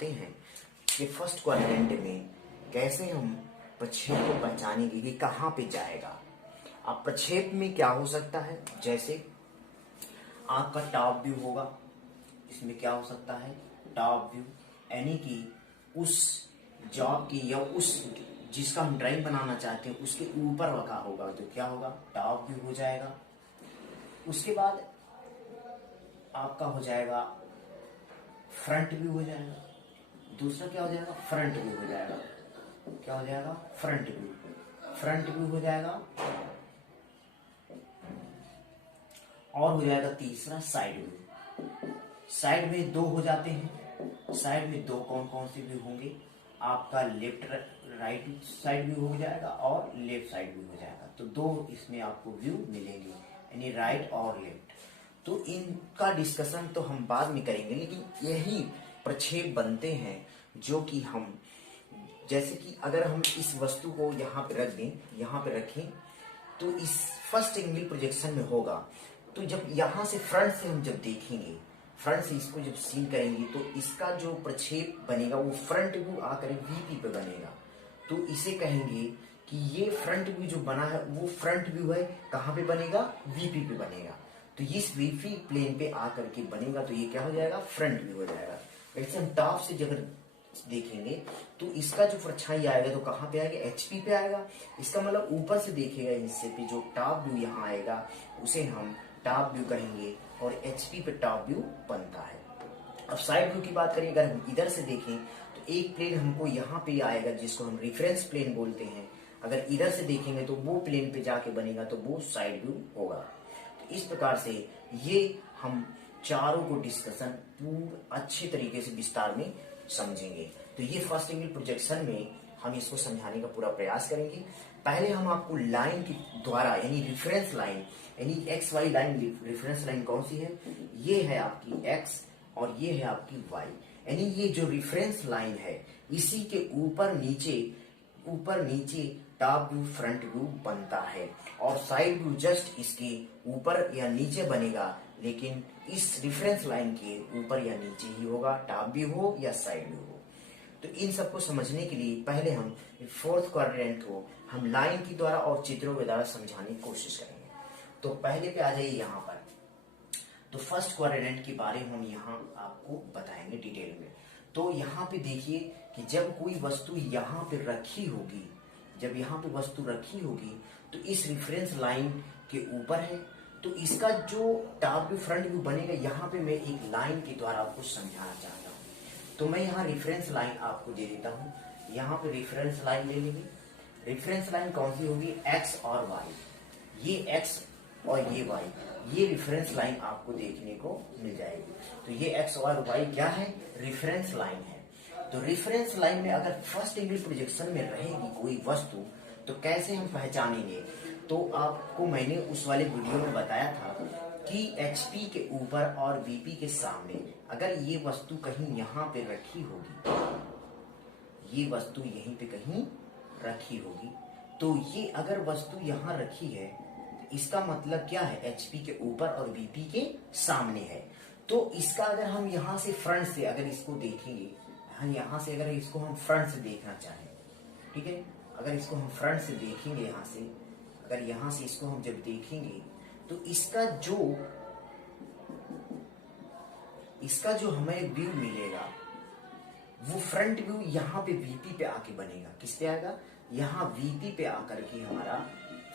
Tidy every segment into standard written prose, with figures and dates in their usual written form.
देखते हैं कि फर्स्ट क्वाड्रेंट में कैसे हम प्रक्षेप को पहचानेंगे कि कहाँ पे जाएगा। अब प्रक्षेप में क्या हो सकता है, जैसे आपका टॉप व्यू होगा, इसमें क्या हो सकता है टॉप व्यू, यानी कि उस जॉब की या उस जिसका हम ड्राइंग बनाना चाहते हैं उसके ऊपर रखा होगा तो क्या होगा टॉप व्यू हो जाएगा। उसके बाद आपका हो जाएगा फ्रंट व्यू हो जाएगा। दूसरा क्या हो जाएगा फ्रंट व्यू हो जाएगा। क्या हो जाएगा फ्रंट व्यू हो जाएगा। और हो जाएगा तीसरा साइड व्यू। साइड में दो हो जाते हैं। साइड में दो कौन कौन से व्यू होंगे, आपका लेफ्ट राइट साइड व्यू हो जाएगा और लेफ्ट साइड व्यू हो जाएगा। तो दो इसमें आपको व्यू मिलेंगे, यानी राइट और लेफ्ट। तो इनका डिस्कशन तो हम बाद में करेंगे, लेकिन यही प्रक्षेप बनते हैं जो कि हम, जैसे कि अगर हम इस वस्तु को यहाँ पे रख दें, यहाँ पे रखें, तो इस फर्स्ट एंगल प्रोजेक्शन में होगा। तो जब यहाँ से फ्रंट से हम जब देखेंगे, फ्रंट से इसको जब सीन करेंगे, तो इसका जो प्रक्षेप बनेगा वो फ्रंट व्यू आकर वीपी पे बनेगा। तो इसे कहेंगे कि ये फ्रंट व्यू जो बना है वो फ्रंट व्यू है, कहाँ पे बनेगा वीपी पे बनेगा। तो इस वीपी प्लेन पे आकर के बनेगा, तो ये क्या हो जाएगा फ्रंट व्यू हो जाएगा। ऐसे हम टॉप से अगर देखेंगे तो इसका जो परछाई आएगा तो कहाँ पे आएगा एचपी पे आएगा। इसका मतलब ऊपर से देखेगा हिस्से पे जो टॉप व्यू यहाँ आएगा उसे हम टॉप व्यू कहेंगे, और एचपी पे टॉप व्यू बनता है। अब साइड व्यू की बात करें, अगर हम इधर से देखें तो एक प्लेन हमको यहाँ पे आएगा जिसको हम रेफरेंस प्लेन बोलते हैं। अगर इधर से देखेंगे तो वो प्लेन पे जाके बनेगा, तो वो साइड व्यू होगा। तो इस प्रकार से ये हम चारों को डिस्कशन पूरा अच्छे तरीके से विस्तार में समझेंगे। तो ये फर्स्ट एंगल प्रोजेक्शन में हम इसको समझाने का पूरा प्रयास करेंगे। पहले हम आपको लाइन के द्वारा, यानी रेफरेंस लाइन, यानी x y line, reference line कौन सी है, ये है आपकी एक्स और ये है आपकी वाई। यानी ये जो रेफरेंस लाइन है इसी के ऊपर नीचे टॉप व्यू फ्रंट व्यू बनता है, और साइड व्यू जस्ट इसके ऊपर या नीचे बनेगा, लेकिन इस रेफरेंस लाइन के ऊपर या नीचे ही होगा, टॉप व्यू हो या साइड व्यू हो। तो इन सबको समझने के लिए पहले हम फोर्थ क्वाड्रेंट को हम लाइन के द्वारा और चित्रों के द्वारा समझाने की कोशिश करेंगे। तो पहले पे आ जाइए यहाँ पर। तो फर्स्ट क्वाड्रेंट के बारे में हम यहाँ आपको बताएंगे डिटेल में। तो यहाँ पे देखिए कि जब कोई वस्तु यहाँ पे रखी होगी, जब यहाँ पे वस्तु रखी होगी तो इस रेफरेंस लाइन के ऊपर है, तो इसका जो टॉप व्यू फ्रंट व्यू बनेगा, यहाँ पे मैं एक लाइन के द्वारा आपको समझाना चाहता हूँ। तो मैं यहाँ रेफरेंस लाइन आपको दे देता हूँ। यहाँ पे रेफरेंस लाइन ले लेंगे। रेफरेंस लाइन कौन सी होगी, एक्स और वाई। ये एक्स और ये वाई, ये रेफरेंस लाइन आपको देखने को मिल जाएगी। तो ये एक्स और वाई क्या है, रेफरेंस लाइन है। तो रेफरेंस लाइन में अगर फर्स्ट एंगल प्रोजेक्शन में रहेगी कोई वस्तु तो कैसे हम पहचानेंगे। तो आपको मैंने उस वाले वीडियो में बताया था कि एचपी के ऊपर और वीपी के सामने अगर ये वस्तु कहीं यहाँ पे रखी होगी, ये वस्तु यहीं पे कहीं रखी होगी, तो ये अगर वस्तु यहाँ रखी है इसका मतलब क्या है, एचपी के ऊपर और वीपी के सामने है। तो इसका अगर हम यहाँ से फ्रंट से अगर इसको देखेंगे, यहाँ से अगर इसको हम फ्रंट से देखना चाहें, ठीक है, अगर इसको हम फ्रंट से देखेंगे, यहाँ से अगर यहाँ से इसको हम जब देखेंगे तो इसका जो हमें व्यू मिलेगा वो फ्रंट व्यू यहाँ पे वीपी पे आके बनेगा। किस पे आएगा, यहाँ वीपी पे आकर के हमारा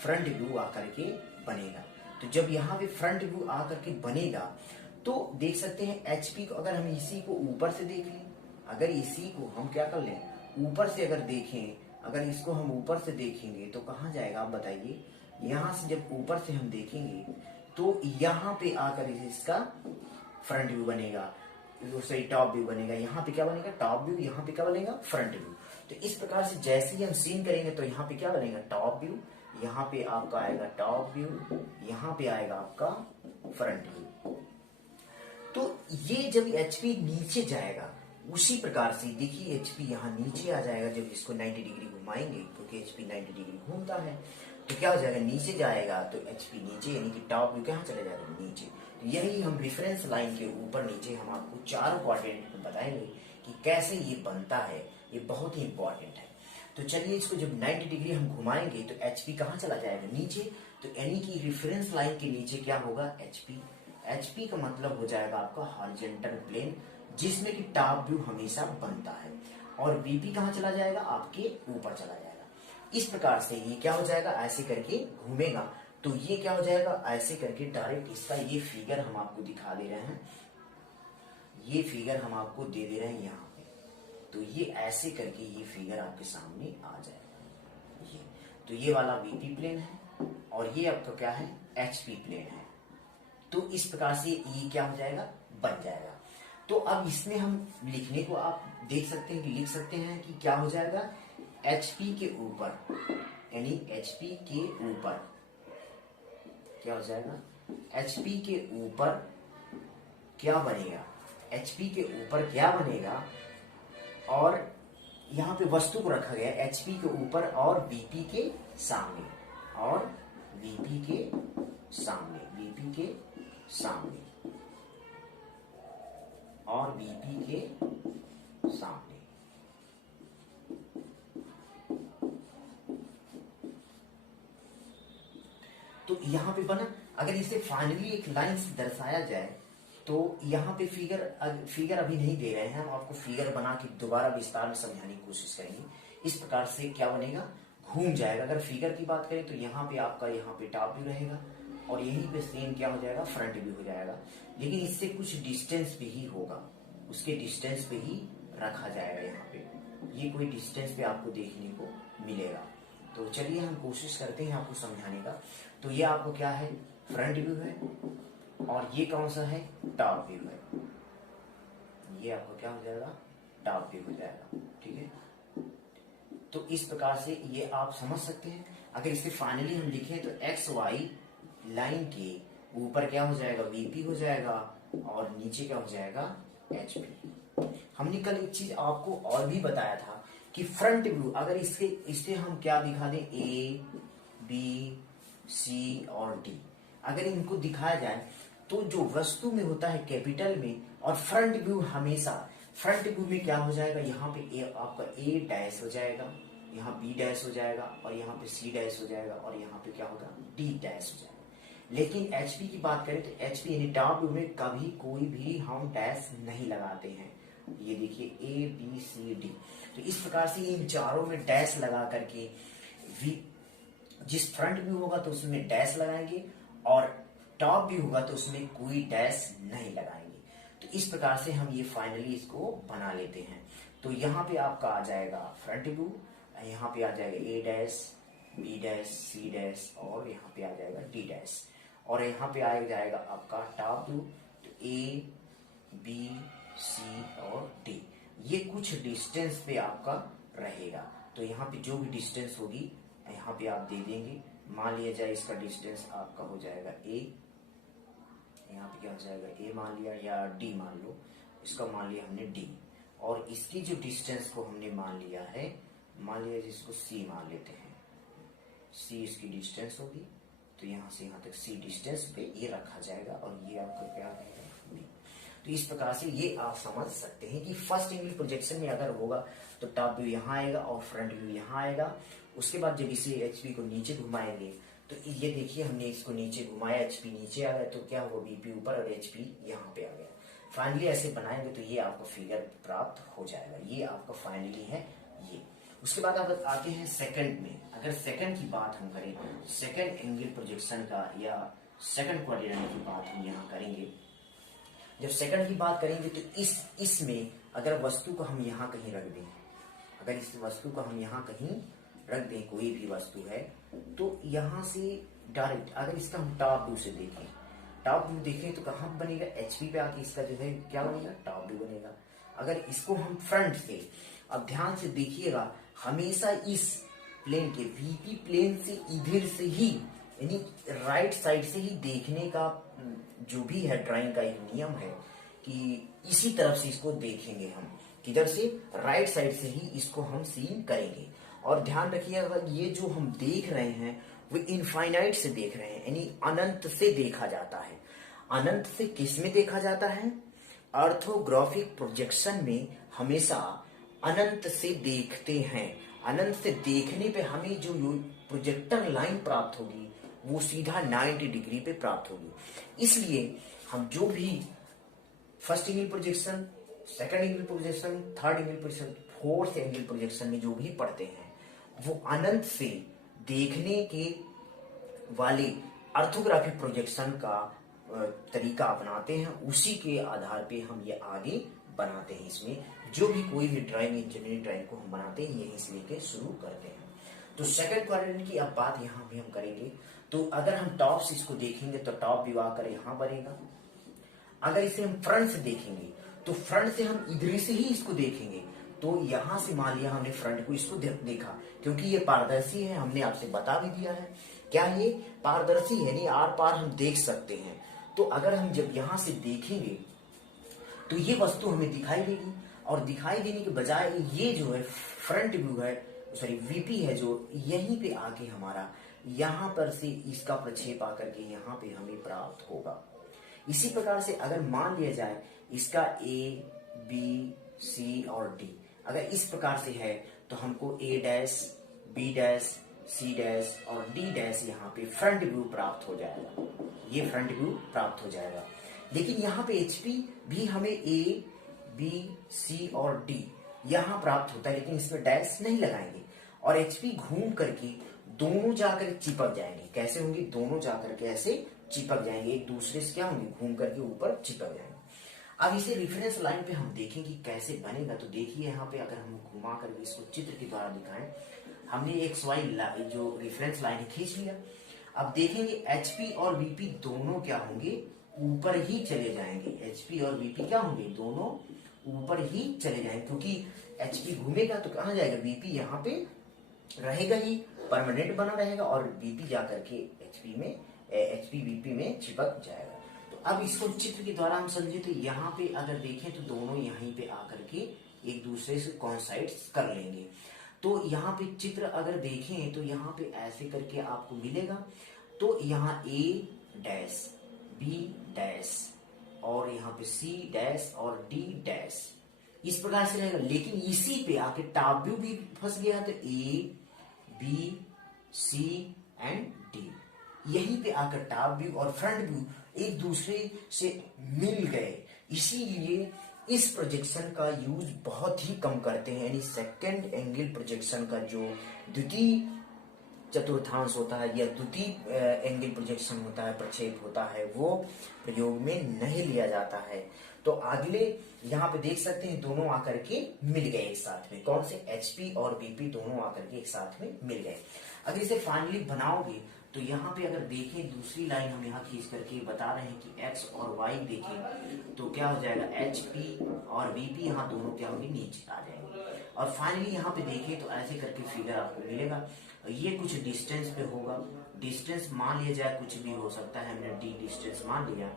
फ्रंट व्यू आकर के बनेगा। तो जब यहाँ पे फ्रंट व्यू आकर के बनेगा तो देख सकते हैं एचपी को अगर हम इसी को ऊपर से देख लें, अगर इसी को हम क्या कर लें ऊपर से अगर देखें, अगर इसको हम ऊपर से देखेंगे तो कहाँ जाएगा आप बताइए। यहाँ से जब ऊपर से हम देखेंगे तो यहाँ पे आकर इसका फ्रंट व्यू बनेगा, सही टॉप व्यू बनेगा। यहाँ पे क्या बनेगा टॉप व्यू, यहाँ पे क्या बनेगा फ्रंट व्यू। तो इस प्रकार से जैसे ही हम सीन करेंगे तो यहाँ पे क्या बनेगा टॉप व्यू, यहाँ पे आपका आएगा टॉप व्यू, यहाँ पे आएगा आपका फ्रंट व्यू। तो ये जब एचपी नीचे जाएगा उसी प्रकार से देखिए एचपी यहाँ नीचे आ जाएगा। जब इसको 90 डिग्री घुमाएंगे, क्योंकि एचपी 90 डिग्री घूमता है, तो क्या हो जाएगा नीचे जाएगा, तो एचपी नीचे, यानी कि टॉप व्यू कहाँ चला जाएगा नीचे। तो यही हम रेफरेंस लाइन के ऊपर नीचे हम आपको चारों क्वाड्रेंट में बताएंगे कि कि कैसे ये बनता है, ये बहुत ही इंपॉर्टेंट है। तो चलिए इसको जब 90 डिग्री हम घुमाएंगे तो HP कहाँ चला जाएगा, नीचे। तो यानी कि रेफरेंस लाइन के नीचे क्या होगा, HP का मतलब हो जाएगा आपका हॉरिजॉन्टल प्लेन, जिसमें कि टॉप व्यू हमेशा बनता है। और VP कहाँ चला जाएगा, आपके ऊपर चला जाएगा। इस प्रकार से ये क्या हो जाएगा, ऐसे करके घूमेगा तो ये क्या हो जाएगा, ऐसे करके डायरेक्ट इसका ये फिगर हम आपको दिखा दे रहे हैं, ये फिगर हम आपको दे दे रहे हैं यहाँ पे। तो ये ऐसे करके ये फिगर आपके सामने आ जाएगा। ये तो ये वाला VP प्लेन है और ये आपका क्या है, HP प्लेन है। तो इस प्रकार से ये क्या हो जाएगा, बन जाएगा। तो अब इसमें हम लिखने को आप देख सकते हैं कि लिख सकते हैं कि क्या हो जाएगा, HP के ऊपर, यानी HP के ऊपर क्या हो जाएगा, HP के ऊपर क्या बनेगा, HP के ऊपर क्या बनेगा। और यहाँ पे वस्तु को रखा गया HP के ऊपर और VP के सामने, और VP के सामने, VP के सामने और VP के सामने। तो यहाँ पे बना, अगर इसे फाइनली एक लाइन से दर्शाया जाए तो यहाँ पे फिगर अभी नहीं दे रहे हैं, हम आपको फिगर बना के दोबारा विस्तार में समझाने की कोशिश करेंगे। इस प्रकार से क्या बनेगा, घूम जाएगा। अगर फिगर की बात करें तो यहाँ पे आपका यहाँ पे टॉप व्यू रहेगा और यहीं पे सेम क्या हो जाएगा, फ्रंट व्यू हो जाएगा। लेकिन इससे कुछ डिस्टेंस पे ही होगा, उसके डिस्टेंस पे ही रखा जाएगा। यहाँ पे ये कोई डिस्टेंस पे आपको देखने को मिलेगा। तो चलिए हम कोशिश करते हैं आपको समझाने का। तो ये आपको क्या है, फ्रंट व्यू है और ये कौन सा है, टॉप व्यू है। ये आपको क्या हो जाएगा, टॉप व्यू हो जाएगा। ठीक है, तो इस प्रकार से ये आप समझ सकते हैं। अगर इसे फाइनली हम लिखें तो XY लाइन के ऊपर क्या हो जाएगा, VP हो जाएगा और नीचे क्या हो जाएगा, HP। हमने कल एक चीज आपको और भी बताया था कि फ्रंट व्यू अगर इससे हम क्या दिखा दें, A, B, C और D, अगर इनको दिखाया जाए तो जो वस्तु में होता है कैपिटल में, और फ्रंट व्यू हमेशा फ्रंट व्यू में क्या हो जाएगा, यहाँ पे आपका A डैश हो जाएगा, यहाँ B डैश हो जाएगा और यहाँ पे C डैश हो जाएगा और यहाँ पे क्या होगा, D डैश हो जाएगा। लेकिन HP की बात करें तो HP यानी टॉप व्यू में कभी कोई भी हम डैश नहीं लगाते हैं। ये देखिए A, B, C, D। तो इस प्रकार से इन चारों में डैश लगा करके जिस फ्रंट व्यू होगा तो उसमें डैश लगाएंगे और टॉप व्यू होगा तो उसमें कोई डैश नहीं लगाएंगे। तो इस प्रकार से हम ये फाइनली इसको बना लेते हैं। तो यहाँ पे आपका आ जाएगा फ्रंट व्यू, यहाँ पे आ जाएगा A dash, B dash, C dash और यहाँ पे आ जाएगा D डैश, और यहाँ पे आ जाएगा आपका टॉप व्यू। तो A, B, C और D, ये कुछ डिस्टेंस पे आपका रहेगा। तो यहाँ पे जो भी डिस्टेंस होगी यहाँ पे आप दे देंगे। मान लिया जाए इसका डिस्टेंस आपका हो जाएगा A, यहाँ पे क्या हो जाएगा A मान लिया, या D मान लो, इसका मान लिया हमने D, और इसकी जो डिस्टेंस को हमने मान लिया है, मान लिया जिसको C मान लेते हैं, C इसकी डिस्टेंस होगी। तो यहाँ से यहाँ तक C डिस्टेंस पे ये रखा जाएगा और ये आपका क्या रहेगा, B। तो इस प्रकार से ये आप समझ सकते हैं कि फर्स्ट एंगल प्रोजेक्शन में अगर होगा तो टॉप व्यू यहाँ आएगा और फ्रंट व्यू यहाँ आएगा। उसके बाद जब इसे HP को नीचे घुमाएंगे तो ये देखिए हमने इसको नीचे घुमाया, HP नीचे आ गया, तो क्या हुआ, VP ऊपर और HP यहाँ पे आ गया। फाइनली ऐसे बनाएंगे तो ये आपको फिगर प्राप्त हो जाएगा। ये आपका फाइनली है ये। उसके बाद आप आते हैं सेकंड में। अगर सेकंड की बात हम करें, सेकंड एंगल प्रोजेक्शन का या सेकंड क्वाड्रेंट की बात हम यहाँ करेंगे। जब सेकंड की बात करेंगे तो इसमें अगर वस्तु को हम यहाँ कहीं रख दें, अगर इस वस्तु को हम यहाँ कहीं रख दें, कोई भी वस्तु है, तो यहाँ से डायरेक्ट अगर इसका हम टॉप व्यू से देखें, टॉप व्यू देखें तो कहाँ बनेगा, HP पे आके इसका जो है क्या बनेगा, टॉप व्यू बनेगा। अगर इसको हम फ्रंट से, अब ध्यान से देखिएगा, हमेशा इस प्लेन के VP प्लेन से इधर से ही, यानी राइट साइड से ही देखने का जो भी है ड्राइंग का एक नियम है कि इसी तरफ से इसको देखेंगे हम, किधर से, राइट साइड से ही इसको हम सीन करेंगे। और ध्यान रखिएगा ये जो हम देख रहे हैं वो इनफाइनाइट से देख रहे हैं, यानी अनंत से देखा जाता है। अनंत से किस में देखा जाता है, ऑर्थोग्राफिक प्रोजेक्शन में हमेशा अनंत से देखते हैं। अनंत से देखने पे हमें जो प्रोजेक्टर लाइन प्राप्त होगी वो सीधा 90 डिग्री पे प्राप्त होगी। इसलिए हम जो भी first angle projection, second angle projection, third angle projection, fourth angle projection में जो भी पढ़ते हैं वो अनंत से देखने के वाले ऑर्थोग्राफिक प्रोजेक्शन का तरीका अपनाते हैं। उसी के आधार पे हम ये आगे बनाते हैं। इसमें जो भी कोई भी ड्राइंग, इंजीनियरिंग ड्राइंग को हम बनाते हैं यहीं से लेके शुरू करते हैं। तो सेकंड क्वाड्रेंट की अब बात यहाँ पे हम करेंगे। तो अगर हम टॉप से इसको देखेंगे तो टॉप व्यू आकर यहाँ बनेगा। अगर इसे हम फ्रंट से देखेंगे तो फ्रंट से हम इधर से ही इसको देखेंगे। तो यहां से मान लिया हमने फ्रंट को इसको देखा, क्योंकि ये पारदर्शी है, हमने आपसे बता भी दिया है क्या ये पारदर्शी है, यानी आर पार हम देख सकते हैं। तो अगर हम जब यहां से देखेंगे तो ये वस्तु हमें दिखाई देगी, और दिखाई देने के बजाय ये जो है फ्रंट व्यू है, सॉरी वीपी है, जो यहीं पे आके हमारा यहां पर से इसका प्रक्षेप आकर के यहाँ पे हमें प्राप्त होगा। इसी प्रकार से अगर मान लिया जाए इसका ए, बी, सी और डी अगर इस प्रकार से है तो हमको A dash, B dash, C dash और डी डैश यहाँ पे फ्रंट व्यू प्राप्त हो जाएगा। ये फ्रंट व्यू प्राप्त हो जाएगा। लेकिन यहाँ पे एचपी भी हमें ए, बी, सी और डी यहाँ प्राप्त होता है, लेकिन इसमें डैश नहीं लगाएंगे। और एचपी घूम करके दोनों जाकर चिपक जाएंगे। कैसे होंगे? दोनों जाकर के ऐसे चिपक जाएंगे, एक दूसरे से क्या होंगे? घूम करके ऊपर चिपक जाएंगे। अब इसे रेफरेंस लाइन पे हम देखेंगे कैसे बनेगा। तो देखिए यहाँ पे अगर हम घुमा करके इसको चित्र के द्वारा दिखाएं, हमने एक्स वाई जो रेफरेंस लाइन खींच लिया। अब देखेंगे एचपी और वीपी दोनों क्या होंगे? ऊपर ही चले जाएंगे। एचपी और वीपी क्या होंगे? दोनों ऊपर ही चले जाएंगे, क्योंकि एचपी घूमेगा तो कहाँ जाएगा? वीपी यहाँ पे रहेगा ही, परमानेंट बना रहेगा, और वीपी जाकर के एचपी वीपी में चिपक जाएगा। तो अब इसको चित्र के द्वारा हम समझे तो यहाँ पे अगर देखें तो दोनों यहीं पे आकर के एक दूसरे से कोइंसाइड कर लेंगे। तो यहाँ पे चित्र अगर देखें तो यहाँ पे ऐसे करके आपको मिलेगा। तो यहाँ ए डैश, बी डैश और यहाँ पे सी डैश और डी डैश इस प्रकार से रहेगा। लेकिन इसी पे आके टॉप व्यू भी फंस गया, तो ए, बी, सी एंड डी यहीं पे आकर टॉप व्यू और फ्रंट व्यू एक दूसरे से मिल गए। इसीलिए इस प्रोजेक्शन का यूज बहुत ही कम करते हैं, यानी सेकंड एंगल प्रोजेक्शन का जो द्वितीय चतुर्थांश होता है या द्वितीय एंगल प्रोजेक्शन होता है, प्रक्षेप होता है, वो प्रयोग में नहीं लिया जाता है। तो अगले यहाँ पे देख सकते हैं दोनों आकर के मिल गए एक साथ में। कौन से? एचपी और बीपी दोनों आकर के एक साथ में मिल गए। अगर इसे फाइनली बनाओगे तो यहाँ पे अगर देखें दूसरी लाइन हम यहाँ खींच करके बता रहे हैं कि एक्स और वाई देखें तो क्या हो जाएगा? एचपी और बीपी यहाँ दोनों क्या होंगे? नीचे आ जाएंगे। और फाइनली यहाँ पे देखें तो ऐसे करके फिगर आपको मिलेगा। ये कुछ डिस्टेंस पे होगा, डिस्टेंस मान लिया जाए कुछ भी हो सकता है, हमने डी डिस्टेंस मान लिया।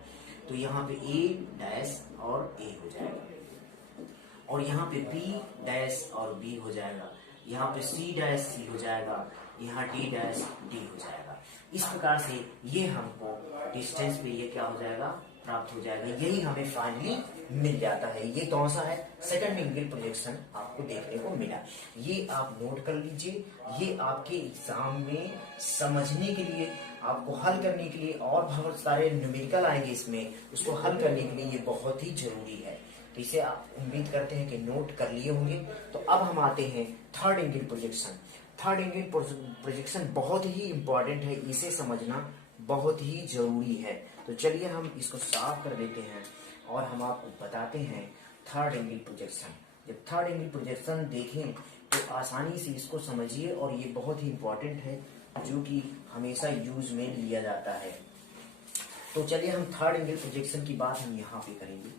तो यहाँ पे ए डैश और ए हो जाएगा, और यहाँ पे बी डैश और बी हो जाएगा, यहाँ पे सी डैश सी हो जाएगा, यहाँ डी डैश डी हो जाएगा। इस प्रकार से ये हमको डिस्टेंस पे ये क्या हो जाएगा? प्राप्त हो जाएगा। यही हमें फाइनली मिल जाता है। ये कौन सा है? सेकंड एंगल प्रोजेक्शन आपको देखने को मिला। ये आप नोट कर लीजिए। ये आपके एग्जाम में समझने के लिए, आपको हल करने के लिए, और बहुत सारे न्यूमेरिकल आएंगे इसमें, उसको हल करने के लिए ये बहुत ही जरूरी है। तो इसे आप उम्मीद करते हैं कि नोट कर लिए होंगे। तो अब हम आते हैं third angle projection. Third angle projection बहुत ही इंपॉर्टेंट है, इसे समझना बहुत ही जरूरी है। तो चलिए हम इसको साफ कर देते हैं और हम आपको बताते हैं थर्ड एंगल प्रोजेक्शन। जब थर्ड एंगल प्रोजेक्शन देखें तो आसानी से इसको समझिए, और ये बहुत ही इंपॉर्टेंट है जो कि हमेशा यूज में लिया जाता है। तो चलिए हम थर्ड एंगल प्रोजेक्शन की बात हम यहाँ पे करेंगे।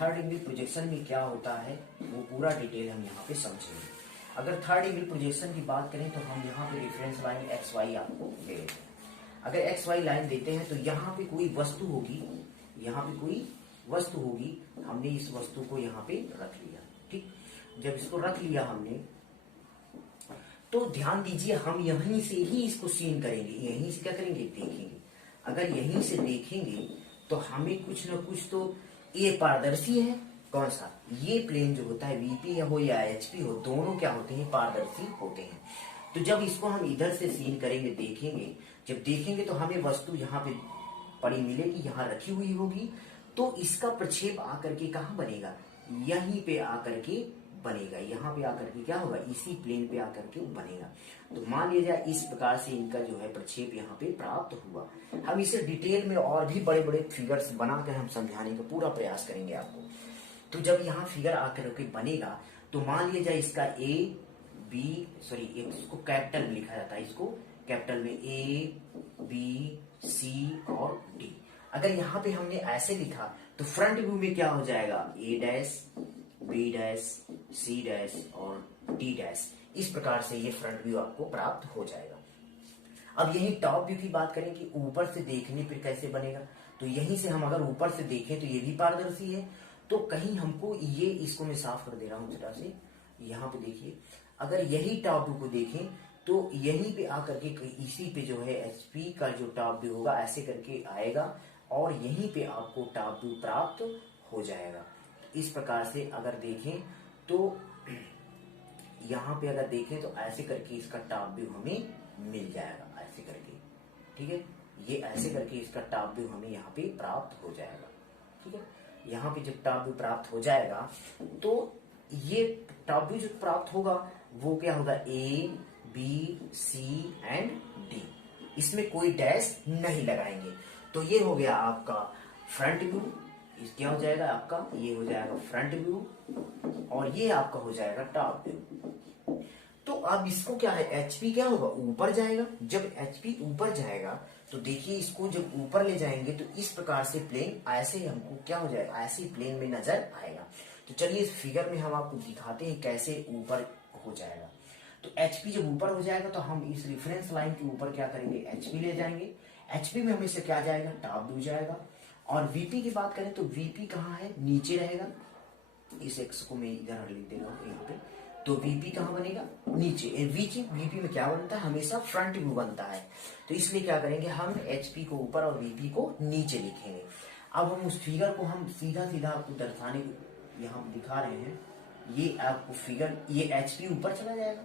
थर्ड एंगल प्रोजेक्शन में क्या होता है वो पूरा डिटेल हम यहाँ पे समझेंगे। अगर थर्ड एंगल प्रोजेक्शन की बात करें तो हम यहाँ पे रेफरेंस लाइन एक्स वाई आपको दे देते हैं। अगर एक्स वाई लाइन देते हैं तो यहाँ पे कोई वस्तु होगी, यहाँ पे कोई वस्तु होगी, हमने इस वस्तु को यहाँ पे रख लिया। ठीक, जब इसको रख लिया हमने तो ध्यान दीजिए हम यहीं से ही इसको सीन करेंगे, यहीं से क्या करेंगे? देखेंगे। अगर यहीं से देखेंगे तो हमें कुछ न कुछ तो ये पारदर्शी है, कौन सा? ये प्लेन जो होता है वीपी हो या एचपी हो, दोनों क्या होते हैं, पारदर्शी होते हैं। तो जब इसको हम इधर से सीन करेंगे, देखेंगे, जब देखेंगे तो हमें वस्तु यहाँ पे पड़ी मिलेगी, यहाँ रखी हुई होगी, तो इसका प्रक्षेप आकर के कहाँ बनेगा, यहीं पे आकर के बनेगा, यहाँ पे आकर के क्या होगा, इसी प्लेन पे आकर के बनेगा। तो मान लिया जाए इस प्रकार से इनका जो है प्रक्षेप यहाँ पे प्राप्त हुआ। हम इसे डिटेल में और भी बड़े बड़े फिगर्स बनाकर हम समझाने का पूरा प्रयास करेंगे आपको। तो जब यहाँ फिगर आकर के बनेगा तो मान लिया जाए इसका इसको कैपिटल में लिखा जाता है, इसको कैपिटल में A, B, C और D। अगर यहाँ पे हमने ऐसे लिखा तो फ्रंट व्यू में क्या हो जाएगा, A', B', C' और D'। इस प्रकार से ये फ्रंट व्यू आपको प्राप्त हो जाएगा। अब यही टॉप व्यू की बात करें कि ऊपर से देखने पर कैसे बनेगा। तो यहीं से हम अगर ऊपर से देखें तो ये भी पारदर्शी है। तो कहीं हमको ये, इसको मैं साफ कर दे रहा हूं जरा से, यहाँ पे देखिए, अगर यही टॉप व्यू को देखें तो यहीं पे आकर के इसी पे जो है एचपी का जो टॉप व्यू होगा ऐसे करके आएगा और यहीं पे आपको टॉप व्यू प्राप्त हो जाएगा। इस प्रकार से अगर देखें तो यहाँ पे अगर देखें तो ऐसे करके इसका टॉप व्यू हमें मिल जाएगा, ऐसे करके, ठीक है। ये ऐसे करके इसका टॉप व्यू हमें यहाँ पे प्राप्त हो जाएगा, ठीक है। यहाँ पे जब टॉप व्यू प्राप्त हो जाएगा तो ये टॉप व्यू जो प्राप्त होगा वो क्या होगा, A, B, C and D। इसमें कोई डैश नहीं लगाएंगे। तो ये हो गया आपका फ्रंट व्यू। क्या हो जाएगा आपका, ये हो जाएगा फ्रंट व्यू और ये आपका हो जाएगा टॉप व्यू। तो अब इसको क्या है, एचपी क्या होगा, ऊपर जाएगा। जब एचपी ऊपर जाएगा तो देखिए इसको जब ऊपर ले जाएंगे तो इस प्रकार से प्लेन ऐसे हमको क्या हो जाएगा, ऐसे प्लेन में नजर आएगा। तो चलिए इस फिगर में हम आपको दिखाते हैं कैसे ऊपर हो जाएगा। तो एचपी जब ऊपर हो जाएगा तो हम इस रेफरेंस लाइन के ऊपर क्या करेंगे, एचपी ले जाएंगे। एचपी में हमेशा क्या जाएगा, टॉप व्यू जाएगा। और वीपी की बात करें तो वीपी कहाँ है, नीचे रहेगा। इस एक्स को मैं इधर लिख दे रहा हूँ यहाँ पे। तो वीपी कहाँ बनेगा, नीचे। वीपी में क्या बनता है, हमेशा फ्रंट व्यू बनता है। तो इसलिए क्या करेंगे, हम एचपी को ऊपर और वीपी को नीचे लिखेंगे। अब हम उस फिगर को हम सीधा सीधा आपको दर्शाने को यहाँ दिखा रहे हैं। ये आपको फिगर, ये एचपी ऊपर चला जाएगा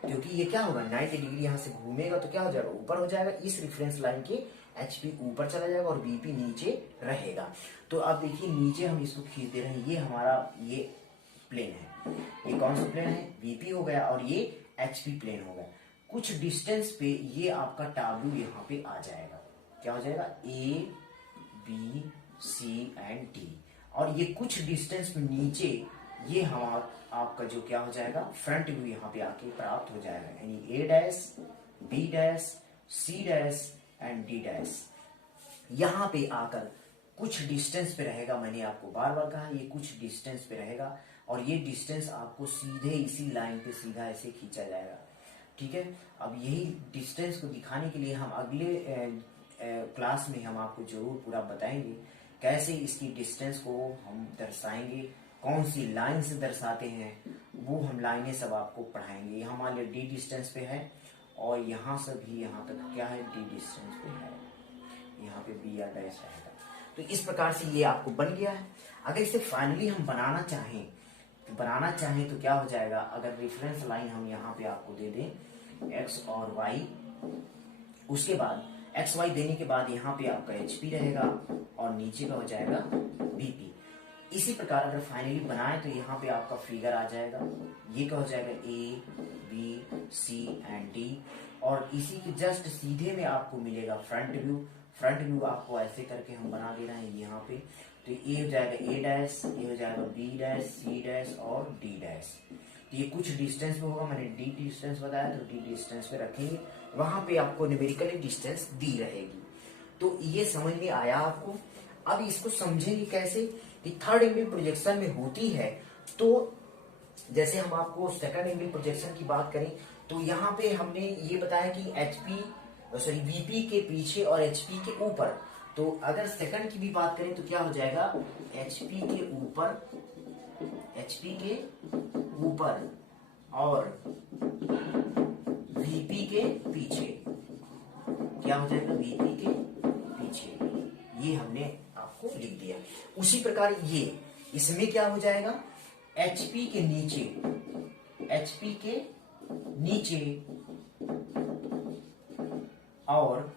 क्योंकि ये क्या होगा, 90 डिग्री यहाँ से घूमेगा तो क्या हो जाएगा, ऊपर हो जाएगा। इस रेफरेंस लाइन के एचपी ऊपर चला जाएगा और वीपी नीचे रहेगा। तो अब देखिए नीचे हम इसको खींच दे रहे हैं, ये हमारा ये प्लेन है। ये कौन सा प्लेन है, वीपी हो गया और ये एचपी प्लेन हो गया। कुछ डिस्टेंस पे ये आपका टॉप व्यू यहाँ पे आ जाएगा। क्या हो जाएगा, A, B, C and D। और ये कुछ डिस्टेंस में नीचे ये हमारा आपका जो क्या हो जाएगा, फ्रंट व्यू यहाँ पे आके प्राप्त हो जाएगा। यानी A', B', C' and D'। यहाँ पे आकर कुछ डिस्टेंस पे रहेगा। मैंने आपको बार बार कहा ये कुछ डिस्टेंस पे रहेगा और ये डिस्टेंस आपको सीधे इसी लाइन पे सीधा ऐसे खींचा जाएगा, ठीक है। अब यही डिस्टेंस को दिखाने के लिए हम अगले क्लास में हम आपको जरूर पूरा बताएंगे कैसे इसकी डिस्टेंस को हम दर्शाएंगे, कौन सी लाइन से दर्शाते हैं, वो हम लाइनें सब आपको पढ़ाएंगे। यहाँ मान लो D डिस्टेंस पे है और यहाँ से भी यहाँ तक क्या है, D डिस्टेंस पे है, यहाँ पे B या डैश रहेगा। तो इस प्रकार से ये आपको बन गया है। अगर इसे फाइनली हम बनाना चाहें तो क्या हो जाएगा, अगर रेफरेंस लाइन हम यहाँ पे आपको दे दें एक्स और वाई, उसके बाद एक्स वाई देने के बाद यहाँ पे आपका एचपी रहेगा और नीचे का हो जाएगा बीपी। इसी प्रकार अगर फाइनली बनाए तो यहाँ पे आपका फिगर आ जाएगा। ये क्या हो जाएगा, A, B, C and D। और इसी के जस्ट सीधे में आपको मिलेगा फ्रंट व्यू। फ्रंट व्यू आपको ऐसे करके हम बना दे रहे हैं यहाँ पे। तो ये हो जाएगा A', ये हो जाएगा B', C' और D'। तो ये कुछ डिस्टेंस पे होगा, मैंने D डिस्टेंस बताया तो D डिस्टेंस पे रखेंगे, वहां पे आपको न्यूमेरिकली डिस्टेंस दी रहेगी। तो ये समझ में आया आपको। अब इसको समझेंगे कैसे कि थर्ड एंगल प्रोजेक्शन में होती है। तो जैसे हम आपको सेकंड एंगल प्रोजेक्शन की बात करें तो यहाँ पे हमने ये बताया कि वीपी के पीछे और एचपी के ऊपर। तो अगर सेकंड की भी बात करें तो क्या हो जाएगा, एचपी के ऊपर और वीपी के पीछे। क्या हो जाएगा, वीपी के पीछे। ये हमने आपको लिख दिया। उसी प्रकार इसमें क्या हो जाएगा, HP के नीचे, HP के नीचे और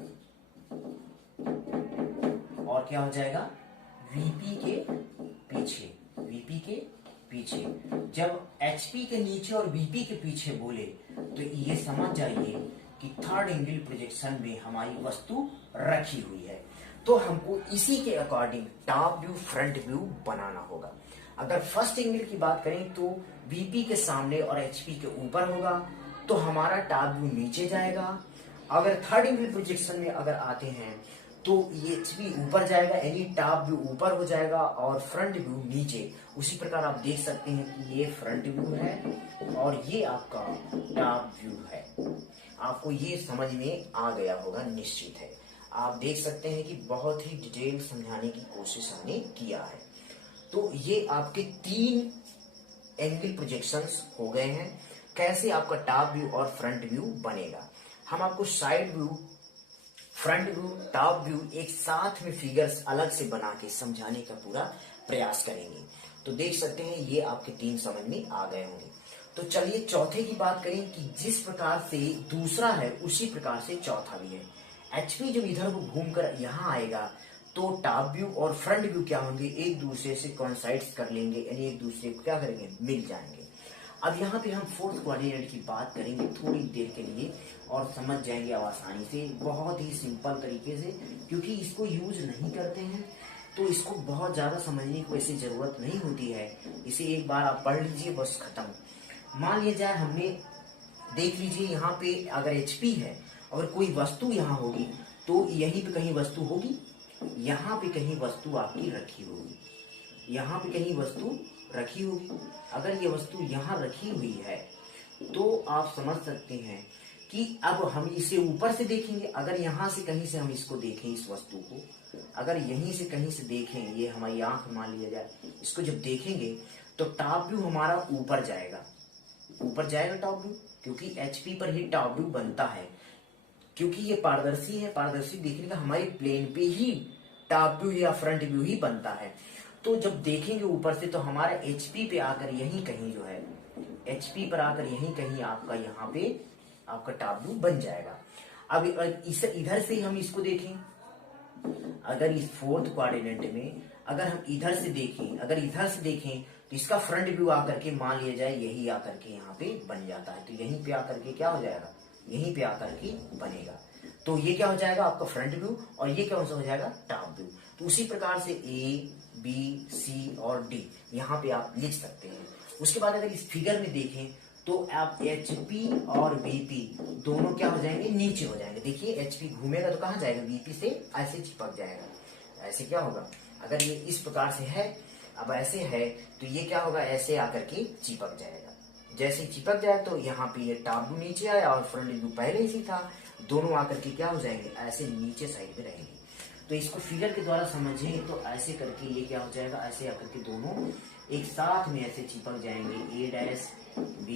क्या हो जाएगा, VP के पीछे, VP के पीछे। जब HP के नीचे और VP के पीछे बोले तो ये समझ जाइए कि थर्ड एंगल प्रोजेक्शन में हमारी वस्तु रखी हुई है। तो हमको इसी के according top view front view बनाना होगा। अगर फर्स्ट एंगल की बात करें तो VP के सामने और HP के ऊपर होगा, तो हमारा टॉप व्यू नीचे जाएगा। अगर थर्ड एंगल प्रोजेक्शन में अगर आते हैं तो ये HP ऊपर जाएगा, यानी टॉप व्यू ऊपर हो जाएगा और फ्रंट व्यू नीचे। उसी प्रकार आप देख सकते हैं कि ये फ्रंट व्यू है और ये आपका टॉप व्यू है। आपको ये समझ में आ गया होगा निश्चित है। आप देख सकते हैं कि बहुत ही डिटेल समझाने की कोशिश हमने किया है। तो ये आपके 3 एंगल प्रोजेक्शंस हो गए हैं। कैसे आपका टॉप व्यू और फ्रंट व्यू बनेगा, हम आपको side view, front view, top view एक साथ में फिगर्स अलग से बना के समझाने का पूरा प्रयास करेंगे। तो देख सकते हैं ये आपके 3 समझ में आ गए होंगे। तो चलिए चौथे की बात करें कि जिस प्रकार से दूसरा है उसी प्रकार से चौथा भी है। HP जब इधर को घूमकर यहाँ आएगा तो टॉप व्यू और फ्रंट व्यू क्या होंगे, एक दूसरे से कोइंसाइड कर लेंगे, यानी एक दूसरे को क्या करेंगे, मिल जाएंगे। अब यहाँ पे हम फोर्थ कोऑर्डिनेट की बात करेंगे थोड़ी देर के लिए और समझ जाएंगे अब आसानी से, बहुत ही सिंपल तरीके से, क्योंकि इसको यूज नहीं करते हैं तो इसको बहुत ज्यादा समझने की वैसे जरूरत नहीं होती है। इसे एक बार आप पढ़ लीजिए बस खत्म। मान लिया जाए हमने, देख लीजिए यहाँ पे अगर HP है, अगर कोई वस्तु यहाँ होगी तो यहीं पे कहीं वस्तु होगी, यहाँ पे कहीं वस्तु आपकी रखी होगी, यहाँ पे कहीं वस्तु रखी होगी। अगर ये वस्तु यहाँ रखी हुई है तो आप समझ सकते हैं कि अब हम इसे ऊपर से देखेंगे। अगर यहाँ से कहीं से हम इसको देखें, इस वस्तु को अगर यहीं से कहीं से देखें, ये हमारी आंख मान लिया जाए, इसको जब देखेंगे तो टॉप व्यू हमारा ऊपर जाएगा, ऊपर जाएगा टॉप व्यू, क्योंकि HP पर ही टॉप व्यू बनता है। क्योंकि ये पारदर्शी है, पारदर्शी देखने का हमारे प्लेन पे ही टॉप व्यू या फ्रंट व्यू ही बनता है। तो जब देखेंगे ऊपर से तो हमारा HP पे आकर यहीं कहीं जो है, HP पर आकर यहीं कहीं आपका यहाँ पे आपका टॉप व्यू बन जाएगा। अब इस इधर से हम इसको देखें, अगर इस फोर्थ कोऑर्डिनेट में अगर हम इधर से देखें, अगर इधर से देखें तो इसका फ्रंट व्यू आकर के मान लिया जाए यही आकर के यहाँ पे बन जाता है। तो यहीं पे आकर के क्या हो जाएगा, यहीं पे आकर के बनेगा। तो ये क्या हो जाएगा आपका फ्रंट व्यू और ये क्या हो जाएगा टॉप व्यू। तो उसी प्रकार से A, B, C और D यहाँ पे आप लिख सकते हैं। उसके बाद अगर इस फिगर में देखें तो आप HP और VP दोनों क्या हो जाएंगे, नीचे हो जाएंगे। देखिए HP घूमेगा तो कहाँ जाएगा, VP से ऐसे चिपक जाएगा। ऐसे क्या होगा, अगर ये इस प्रकार से है, अब ऐसे है तो ये क्या होगा, ऐसे आकर के चिपक जाएगा। जैसे चिपक जाए तो यहाँ पे ये टॉप व्यू नीचे आया और फ्रंट व्यू पहले ही था, दोनों आकर के क्या हो जाएंगे, ऐसे नीचे साइड में रहेंगे। तो इसको फिगर के द्वारा समझें तो ऐसे करके ये क्या हो जाएगा, ऐसे आकर के दोनों एक साथ में ऐसे चिपक जाएंगे, A', B',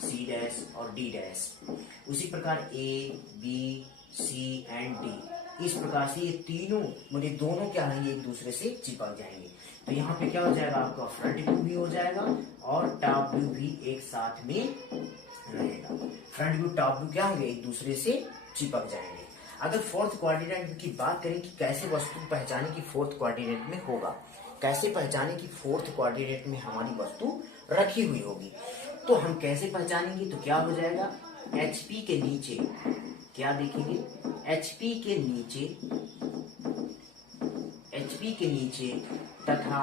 C' और D'। उसी प्रकार A, B, C and D, इस प्रकार से ये तीनों मतलब दोनों क्या रहेंगे, एक दूसरे से चिपक जाएंगे। तो यहाँ पे क्या हो जाएगा, आपका फ्रंट व्यू भी हो जाएगा और टॉप व्यू भी एक साथ में रहेगा। फ्रंट व्यू टॉप व्यू क्या होंगे, एक दूसरे से चिपक जाएंगे। अगर फोर्थ कोऑर्डिनेट की बात करें कि कैसे वस्तु पहचाने की फोर्थ कोऑर्डिनेट में होगा, कैसे पहचाने की फोर्थ कोऑर्डिनेट में हमारी वस्तु रखी हुई होगी, तो हम कैसे पहचानेंगे, तो क्या हो जाएगा, HP के नीचे क्या देखेंगे, HP के नीचे तथा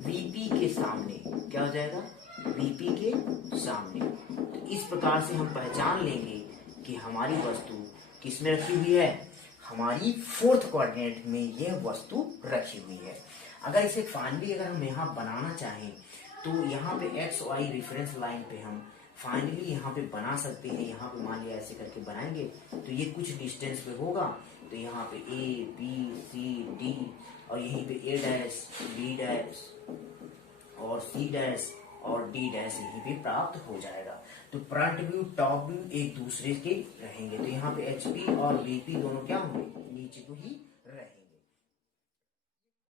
VP के सामने क्या हो जाएगा, VP के सामने। तो इस प्रकार से हम पहचान लेंगे कि हमारी वस्तु किसमें रखी हुई है, हमारी फोर्थ कोऑर्डिनेट में यह वस्तु रखी हुई है। अगर इसे फाइनली अगर हम यहाँ बनाना चाहें तो यहाँ पे XY रेफरेंस लाइन पे हम फाइनली यहाँ पे बना सकते हैं। यहाँ पे मान लिया ऐसे करके बनाएंगे तो ये कुछ डिस्टेंस पे होगा, तो यहाँ पे A, B, C, D और यहीं पे A', B' और C' और D' यहीं पे प्राप्त हो जाएगा। तो फ्रंट व्यू टॉप व्यू एक दूसरे के रहेंगे। तो यहाँ पे HP और VP दोनों क्या होंगे, नीचे को ही